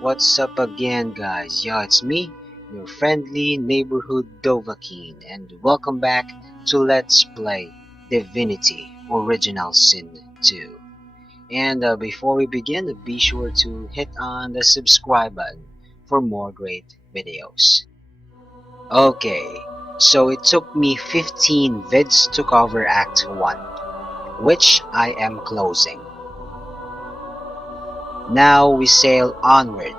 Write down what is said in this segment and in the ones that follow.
What's up again, guys? Yeah, it's me, your friendly neighborhood Dovahkiin, and welcome back to Let's Play Divinity Original Sin 2. And before we begin, be sure to hit on the subscribe button for more great videos. Okay, so it took me 15 vids to cover Act 1, which I am closing. Now we sail onward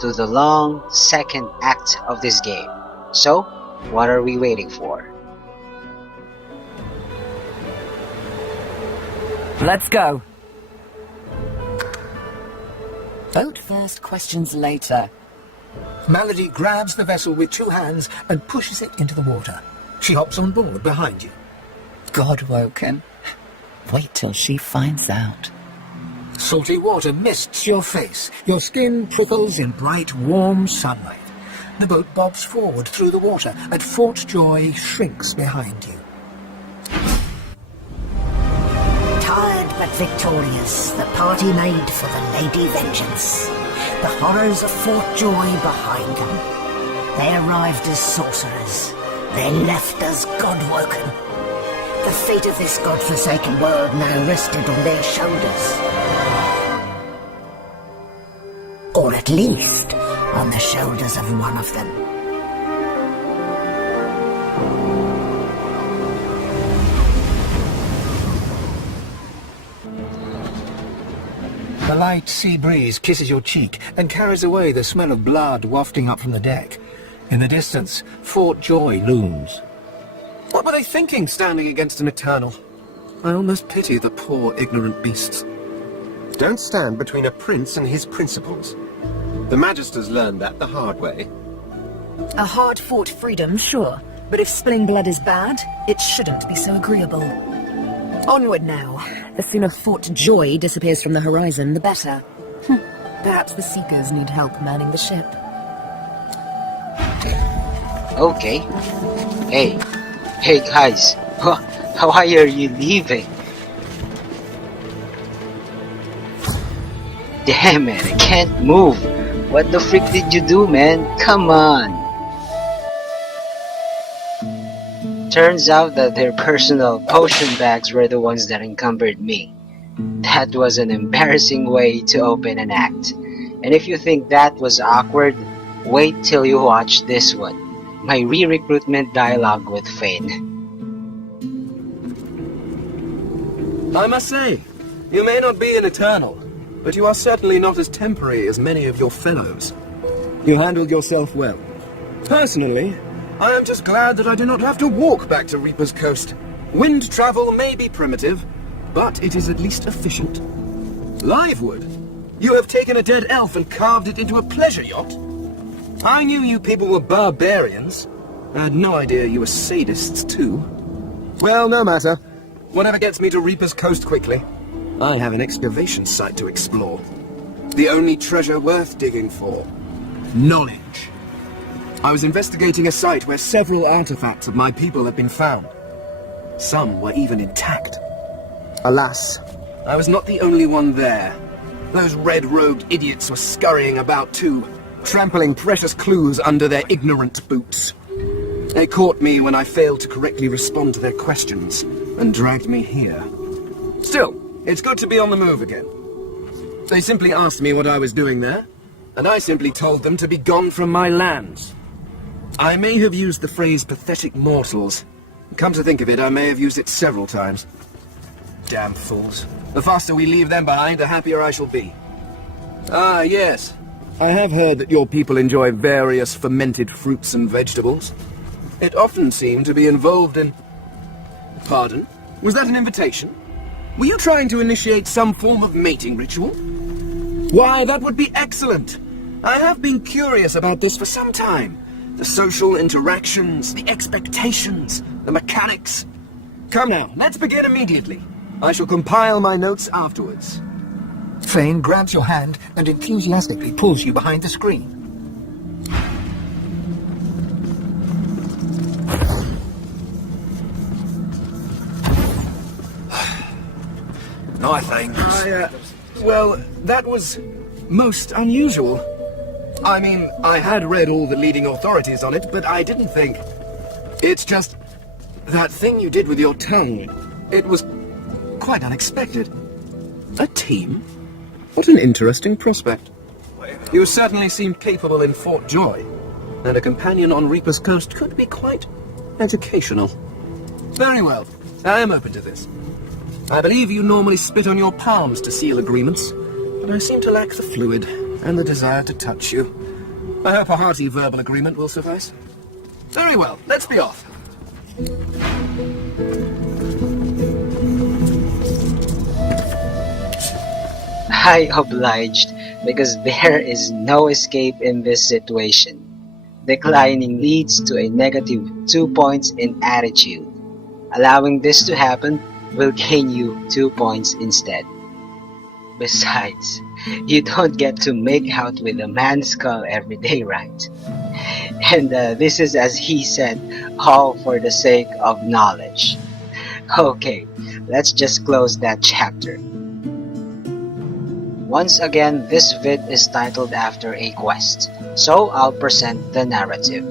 to the long second act of this game. So, what are we waiting for? Let's go. Vote first, questions later. Malady grabs the vessel with two hands and pushes it into the water. She hops on board behind you. God-woken. Wait till she finds out. Salty water mists your face. Your skin prickles in bright, warm sunlight. The boat bobs forward through the water, and Fort Joy shrinks behind you. Tired but victorious, the party made for the Lady Vengeance. The horrors of Fort Joy behind them. They arrived as sorcerers. They left as God-woken. The fate of this godforsaken world now rested on their shoulders. Or at least, on the shoulders of one of them. The light sea breeze kisses your cheek and carries away the smell of blood wafting up from the deck. In the distance, Fort Joy looms. What were they thinking, standing against an Eternal? I almost pity the poor, ignorant beasts. Don't stand between a prince and his principles. The Magisters learned that the hard way. A hard-fought freedom, sure. But if spilling blood is bad, it shouldn't be so agreeable. Onward now. The sooner Fort Joy disappears from the horizon, the better. Perhaps the Seekers need help manning the ship. Okay. Hey guys, why are you leaving? Damn it, I can't move. What the freak did you do, man? Come on. Turns out that their personal potion bags were the ones that encumbered me. That was an embarrassing way to open an act. And if you think that was awkward, wait till you watch this one. My re-recruitment dialogue with Fane. I must say, you may not be an Eternal, but you are certainly not as temporary as many of your fellows. You handled yourself well. Personally, I am just glad that I do not have to walk back to Reaper's Coast. Wind travel may be primitive, but it is at least efficient. Livewood, you have taken a dead elf and carved it into a pleasure yacht? I knew you people were barbarians. I had no idea you were sadists, too. Well, no matter. Whatever gets me to Reaper's Coast quickly. I have an excavation site to explore. The only treasure worth digging for. Knowledge. I was investigating a site where several artifacts of my people had been found. Some were even intact. Alas, I was not the only one there. Those red-robed idiots were scurrying about too, trampling precious clues under their ignorant boots. They caught me when I failed to correctly respond to their questions, and dragged me here. Still, it's good to be on the move again. They simply asked me what I was doing there, and I simply told them to be gone from my lands. I may have used the phrase pathetic mortals. Come to think of it, I may have used it several times. Damn fools. The faster we leave them behind, the happier I shall be. Ah, yes. I have heard that your people enjoy various fermented fruits and vegetables. It often seemed to be involved in... Pardon? Was that an invitation? Were you trying to initiate some form of mating ritual? Why, that would be excellent! I have been curious about this for some time. The social interactions, the expectations, the mechanics. Come now, let's begin immediately. I shall compile my notes afterwards. Fane grabs your hand and enthusiastically pulls you behind the screen. No thanks. Well, that was most unusual. I mean, I had read all the leading authorities on it, but I didn't think... It's just... that thing you did with your tongue. It was quite unexpected. A team? What an interesting prospect. You certainly seem capable in Fort Joy, and a companion on Reaper's Coast could be quite educational. Very well, I am open to this. I believe you normally spit on your palms to seal agreements, but I seem to lack the fluid and the desire to touch you. I hope a hearty verbal agreement will suffice. Very well, let's be off. I obliged, because there is no escape in this situation. Declining leads to a negative 2 points in attitude. Allowing this to happen will gain you 2 points instead. Besides, you don't get to make out with a man's skull every day, right? And this is, as he said, all for the sake of knowledge. Okay, let's just close that chapter. Once again, this vid is titled after a quest, so I'll present the narrative.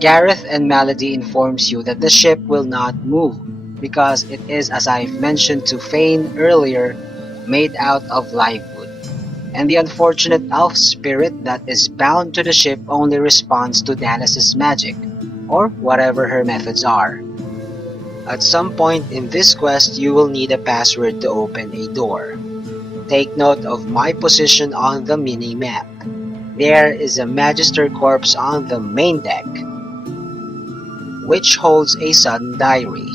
Gareth and Malady informs you that the ship will not move because it is, as I've mentioned to Fane earlier, made out of live wood, and the unfortunate elf spirit that is bound to the ship only responds to Dallas's magic, or whatever her methods are. At some point in this quest, you will need a password to open a door. Take note of my position on the mini-map. There is a Magister corpse on the main deck, which holds a sudden diary.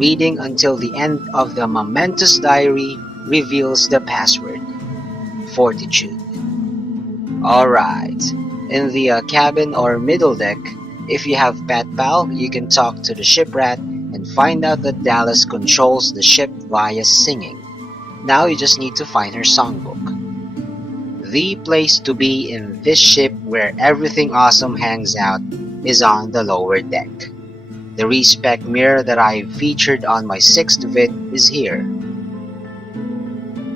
Reading until the end of the momentous diary reveals the password, Fortitude. Alright, in the cabin or middle deck, if you have Pet Pal, you can talk to the shiprat and find out that Dallas controls the ship via singing. Now you just need to find her songbook. The place to be in this ship where everything awesome hangs out is on the lower deck. The respec mirror that I featured on my 6th vid is here.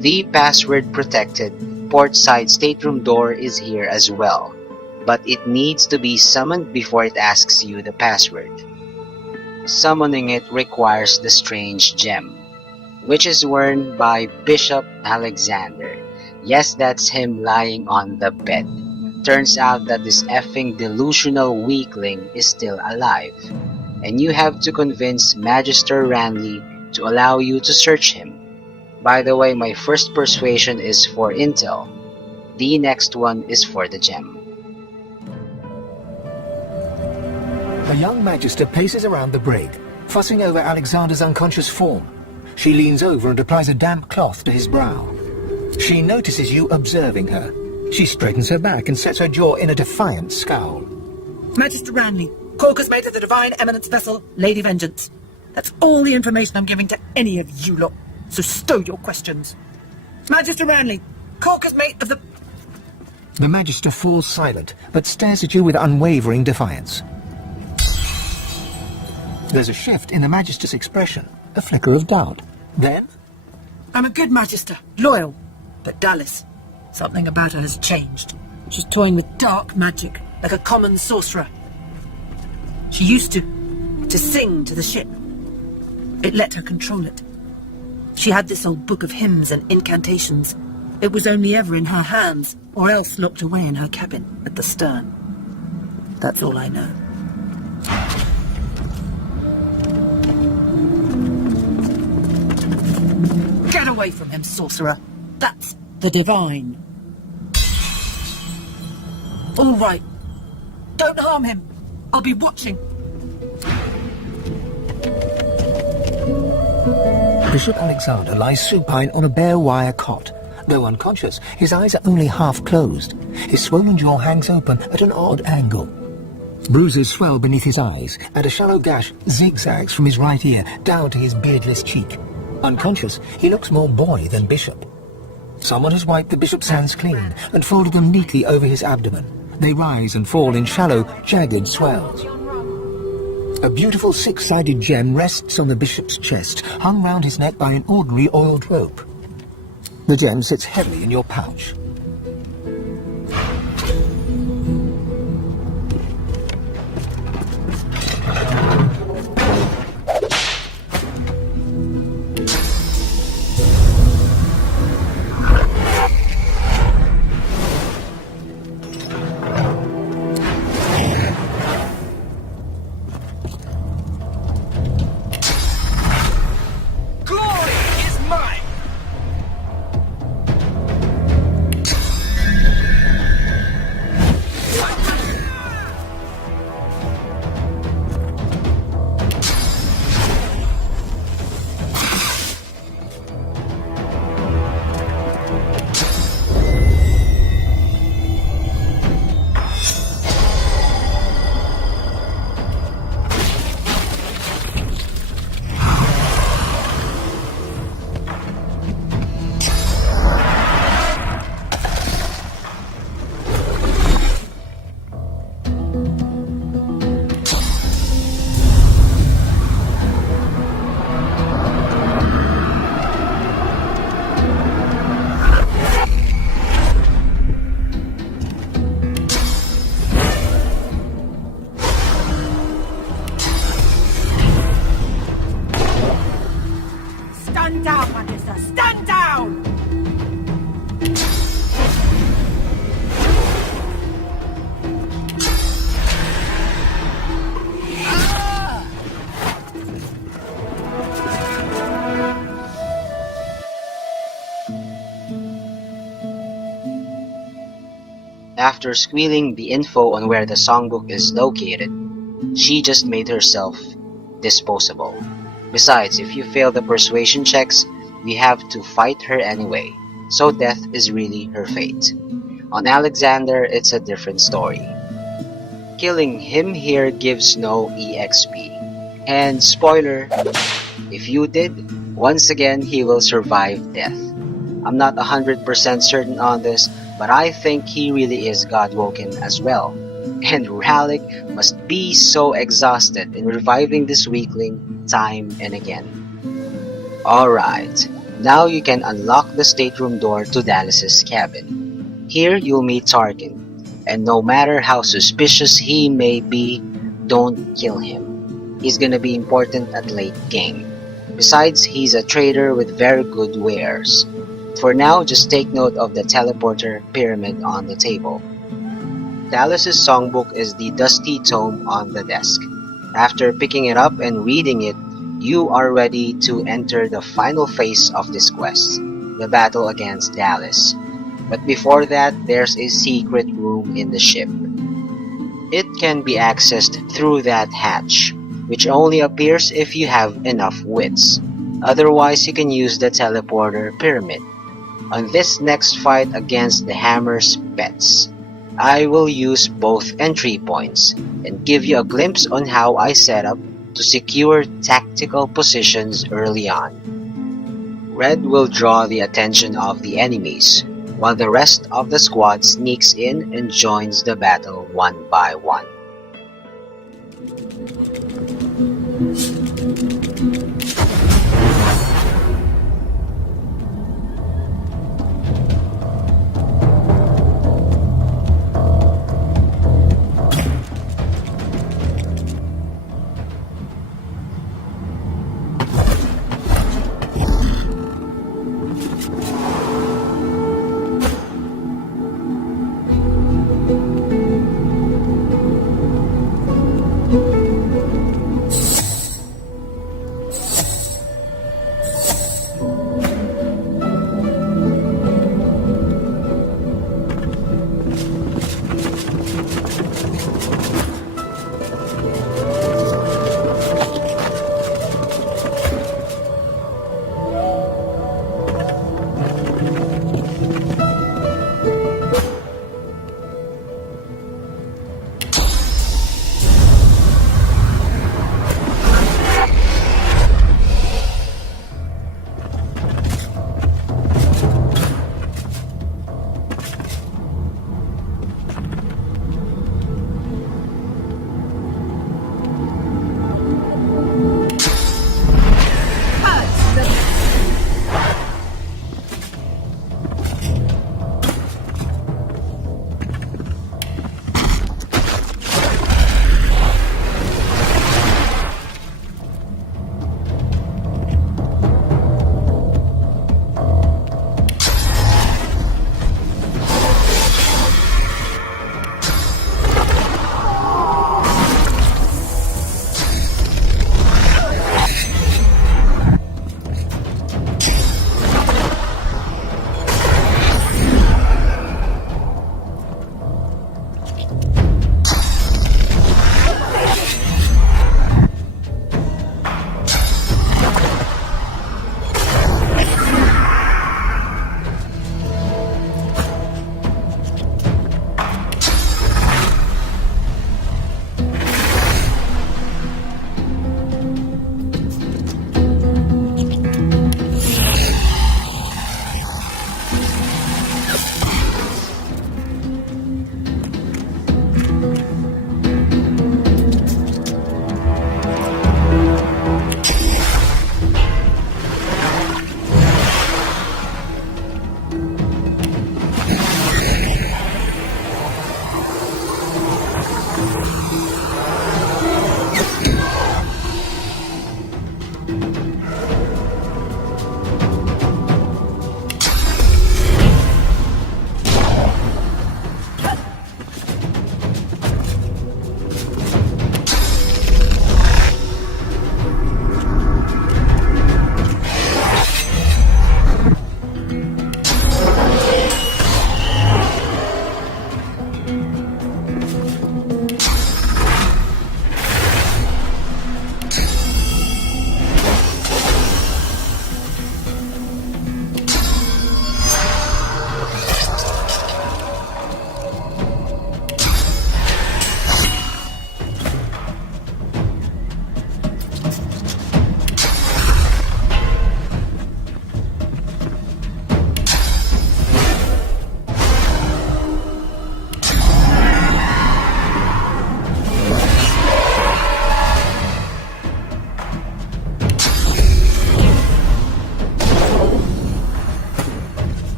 The password protected port side stateroom door is here as well, but it needs to be summoned before it asks you the password. Summoning it requires the strange gem, which is worn by Bishop Alexander. Yes, that's him lying on the bed. Turns out that this effing delusional weakling is still alive, and you have to convince Magister Ranley to allow you to search him. By the way, my first persuasion is for intel. The next one is for the gem. The young Magister paces around the brig, fussing over Alexander's unconscious form. She leans over and applies a damp cloth to his brow. She notices you observing her. She straightens her back and sets her jaw in a defiant scowl. Magister Ranley, Caucus mate of the Divine Eminence vessel, Lady Vengeance. That's all the information I'm giving to any of you lot, so stow your questions. Magister Ranley, Caucus mate of the... The Magister falls silent, but stares at you with unwavering defiance. There's a shift in the Magister's expression, a flicker of doubt. Then... I'm a good Magister, loyal, but Dallas, something about her has changed. She's toying with dark magic, like a common sorcerer. She used to sing to the ship. It let her control it. She had this old book of hymns and incantations. It was only ever in her hands, or else locked away in her cabin at the stern. That's all I know. Get away from him, sorcerer. That's the Divine. All right. Don't harm him. I'll be watching. Bishop Alexander lies supine on a bare wire cot. Though unconscious, his eyes are only half closed. His swollen jaw hangs open at an odd angle. Bruises swell beneath his eyes, and a shallow gash zigzags from his right ear down to his beardless cheek. Unconscious, he looks more boy than bishop. Someone has wiped the bishop's hands clean and folded them neatly over his abdomen. They rise and fall in shallow, jagged swells. A beautiful six-sided gem rests on the bishop's chest, hung round his neck by an ordinary oiled rope. The gem sits heavily in your pouch. After squealing the info on where the songbook is located, she just made herself disposable. Besides, if you fail the persuasion checks, we have to fight her anyway, so death is really her fate. On Alexander, it's a different story. Killing him here gives no EXP. And spoiler, if you did, once again he will survive death. I'm not 100% certain on this, but I think he really is God-woken as well. And Ralik must be so exhausted in reviving this weakling time and again. Alright, now you can unlock the stateroom door to Dallas's cabin. Here you'll meet Tarkin, and no matter how suspicious he may be, don't kill him. He's gonna be important at late game. Besides, he's a trader with very good wares. For now, just take note of the teleporter pyramid on the table. Dallas's songbook is the dusty tome on the desk. After picking it up and reading it, you are ready to enter the final phase of this quest, the battle against Dallas. But before that, there's a secret room in the ship. It can be accessed through that hatch, which only appears if you have enough wits. Otherwise, you can use the teleporter pyramid. On this next fight against the Hammer's pets, I will use both entry points and give you a glimpse on how I set up to secure tactical positions early on. Red will draw the attention of the enemies, while the rest of the squad sneaks in and joins the battle one by one.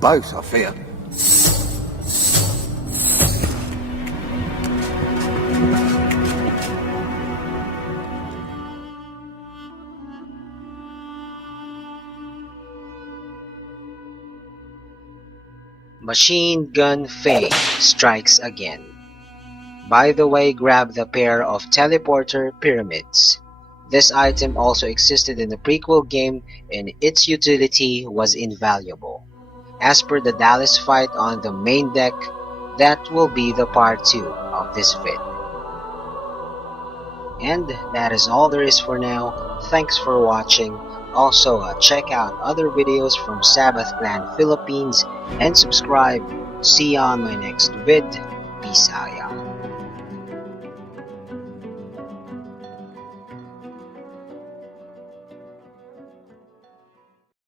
boat, I fear. Machine gun fame strikes again. By the way, grab the pair of teleporter pyramids. This item also existed in the prequel game and its utility was invaluable. As per the Dallas fight on the main deck, that will be the part 2 of this vid. And that is all there is for now. Thanks for watching. Also, check out other videos from Sabbath Clan Philippines and subscribe. See you on my next vid. Peace out.